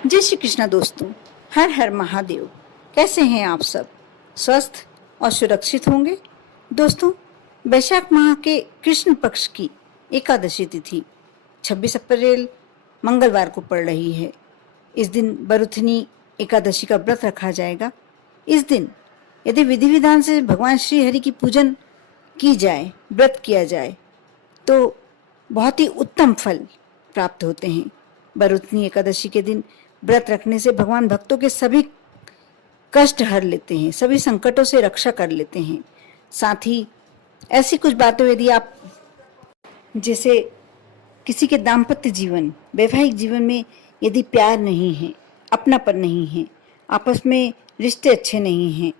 जय श्री कृष्णा दोस्तों। हर हर महादेव। कैसे हैं आप सब? स्वस्थ और सुरक्षित होंगे। दोस्तों, वैशाख माह के कृष्ण पक्ष की एकादशी तिथि 26 अप्रैल मंगलवार को पड़ रही है। इस दिन बरुथनी एकादशी का व्रत रखा जाएगा। इस दिन यदि विधि विधान से भगवान श्री हरि की पूजन की जाए, व्रत किया जाए, तो बहुत ही उत्तम फल प्राप्त होते हैं। बरुथनी एकादशी के दिन व्रत रखने से भगवान भक्तों के सभी कष्ट हर लेते हैं, सभी संकटों से रक्षा कर लेते हैं। साथ ही ऐसी कुछ बातों, यदि आप जैसे किसी के दाम्पत्य जीवन, वैवाहिक जीवन में यदि प्यार नहीं है, अपनापन नहीं है, आपस में रिश्ते अच्छे नहीं हैं,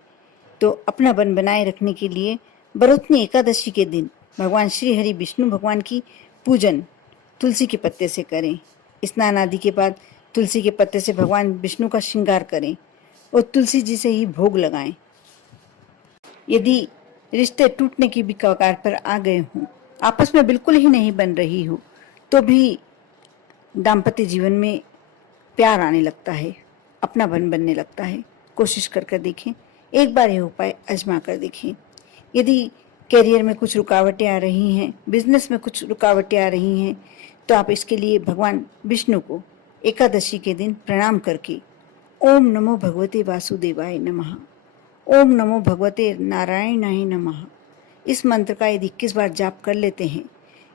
तो अपनापन बनाए रखने के लिए बरुथनी एकादशी के दिन भगवान श्री हरि विष्णु भगवान की पूजन तुलसी के पत्ते से करें। स्नान आदि के बाद तुलसी के पत्ते से भगवान विष्णु का श्रृंगार करें और तुलसी जी से ही भोग लगाएं। यदि रिश्ते टूटने की भी कगार पर आ गए हों, आपस में बिल्कुल ही नहीं बन रही हो, तो भी दाम्पत्य जीवन में प्यार आने लगता है, अपनापन बनने लगता है। कोशिश कर देखें, एक बार यह उपाय आजमा कर देखें। यदि करियर में कुछ रुकावटें आ रही हैं, बिजनेस में कुछ रुकावटें आ रही हैं, तो आप इसके लिए भगवान विष्णु को एकादशी के दिन प्रणाम करके ओम नमो भगवते वासुदेवाय नमः, ओम नमो भगवते नारायणाय नमः, इस मंत्र का यदि 21 बार जाप कर लेते हैं,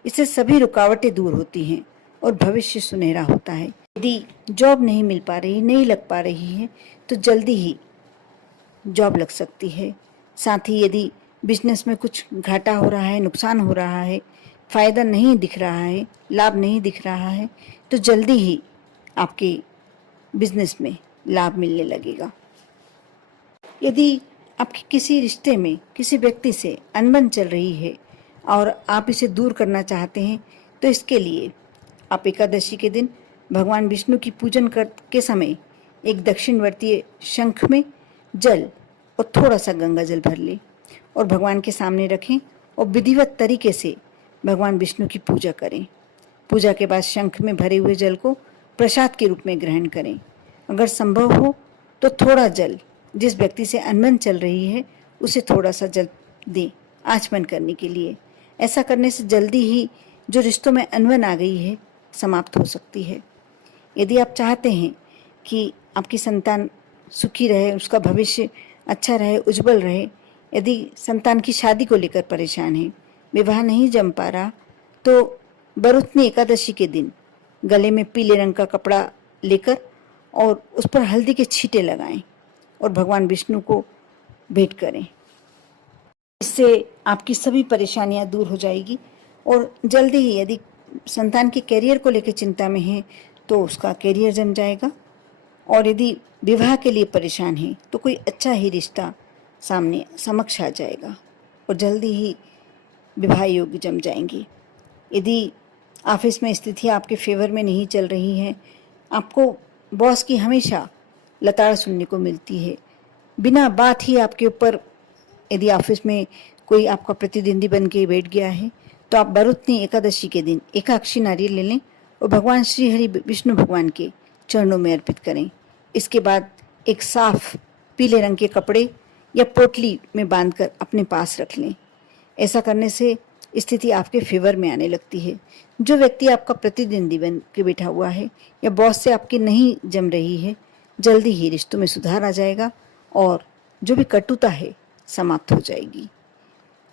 इससे सभी रुकावटें दूर होती हैं और भविष्य सुनहरा होता है। यदि जॉब नहीं मिल पा रही, नहीं लग पा रही है, तो जल्दी ही जॉब लग सकती है। साथ ही यदि बिजनेस में कुछ घाटा हो रहा है, नुकसान हो रहा है, फायदा नहीं दिख रहा है, लाभ नहीं दिख रहा है, तो जल्दी ही आपके बिजनेस में लाभ मिलने लगेगा। यदि आपके किसी रिश्ते में किसी व्यक्ति से अनबन चल रही है और आप इसे दूर करना चाहते हैं, तो इसके लिए आप एकादशी के दिन भगवान विष्णु की पूजन के समय एक दक्षिणवर्तीय शंख में जल और थोड़ा सा गंगा जल भर लें और भगवान के सामने रखें और विधिवत तरीके से भगवान विष्णु की पूजा करें। पूजा के बाद शंख में भरे हुए जल को प्रसाद के रूप में ग्रहण करें। अगर संभव हो तो थोड़ा जल, जिस व्यक्ति से अनबन चल रही है उसे थोड़ा सा जल दें आचमन करने के लिए। ऐसा करने से जल्दी ही जो रिश्तों में अनबन आ गई है समाप्त हो सकती है। यदि आप चाहते हैं कि आपकी संतान सुखी रहे, उसका भविष्य अच्छा रहे, उज्जवल रहे, यदि संतान की शादी को लेकर परेशान है, विवाह नहीं जम पा रहा, तो बरुथनी एकादशी के दिन गले में पीले रंग का कपड़ा लेकर और उस पर हल्दी के छींटे लगाएं और भगवान विष्णु को भेंट करें। इससे आपकी सभी परेशानियां दूर हो जाएगी और जल्दी ही यदि संतान के कैरियर को लेकर चिंता में है तो उसका कैरियर जम जाएगा, और यदि विवाह के लिए परेशान है तो कोई अच्छा ही रिश्ता सामने समक्ष आ जाएगा और जल्दी ही विवाह योग्य जम जाएंगी। यदि ऑफिस में स्थिति आपके फेवर में नहीं चल रही है, आपको बॉस की हमेशा लताड़ सुनने को मिलती है, बिना बात ही आपके ऊपर यदि ऑफिस में कोई आपका प्रतिद्वंदी बन के बैठ गया है, तो आप बरुथनी एकादशी के दिन एकाक्षी नारियल ले लें और भगवान श्री हरि विष्णु भगवान के चरणों में अर्पित करें। इसके बाद एक साफ पीले रंग के कपड़े या पोटली में बांधकर अपने पास रख लें। ऐसा करने से स्थिति आपके फेवर में आने लगती है। जो व्यक्ति आपका प्रतिद्वंदी बन के बैठा हुआ है या बॉस से आपकी नहीं जम रही है, जल्दी ही रिश्तों में सुधार आ जाएगा और जो भी कटुता है समाप्त हो जाएगी।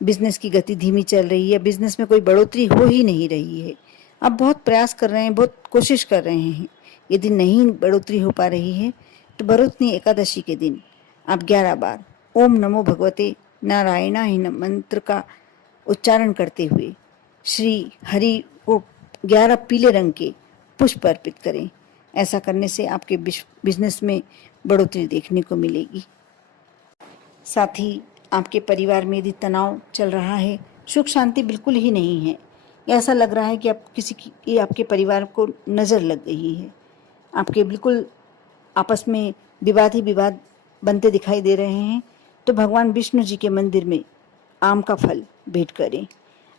बिजनेस की गति धीमी चल रही है, बिजनेस में कोई बढ़ोतरी हो ही नहीं रही है, आप बहुत प्रयास कर रहे हैं, बहुत कोशिश कर रहे हैं, यदि नहीं बढ़ोतरी हो पा रही है, तो बरुथनी एकादशी के दिन आप 11 बार ओम नमो भगवते नारायणाय मंत्र का उच्चारण करते हुए श्री हरि को 11 पीले रंग के पुष्प अर्पित करें। ऐसा करने से आपके बिजनेस में बढ़ोतरी देखने को मिलेगी। साथ ही आपके परिवार में यदि तनाव चल रहा है, सुख शांति बिल्कुल ही नहीं है, ऐसा लग रहा है कि आप किसी की आपके परिवार को नज़र लग गई है, आपके बिल्कुल आपस में विवाद ही विवाद बनते दिखाई दे रहे हैं, तो भगवान विष्णु जी के मंदिर में आम का फल भेंट करें।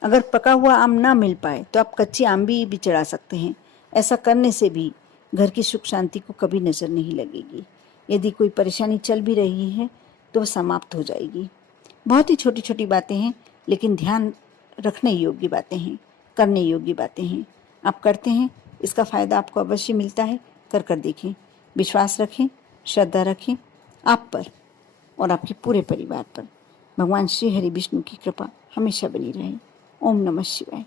अगर पका हुआ आम ना मिल पाए तो आप कच्ची आम भी चढ़ा सकते हैं। ऐसा करने से भी घर की सुख शांति को कभी नज़र नहीं लगेगी। यदि कोई परेशानी चल भी रही है तो वह समाप्त हो जाएगी। बहुत ही छोटी छोटी बातें हैं, लेकिन ध्यान रखने योग्य बातें हैं, करने योग्य बातें हैं। आप करते हैं, इसका फ़ायदा आपको अवश्य मिलता है। कर देखें। विश्वास रखें, श्रद्धा रखें आप पर और आपके पूरे परिवार पर। भगवान श्री हरि विष्णु की कृपा हमेशा बनी रहे। ओम नमः शिवाय।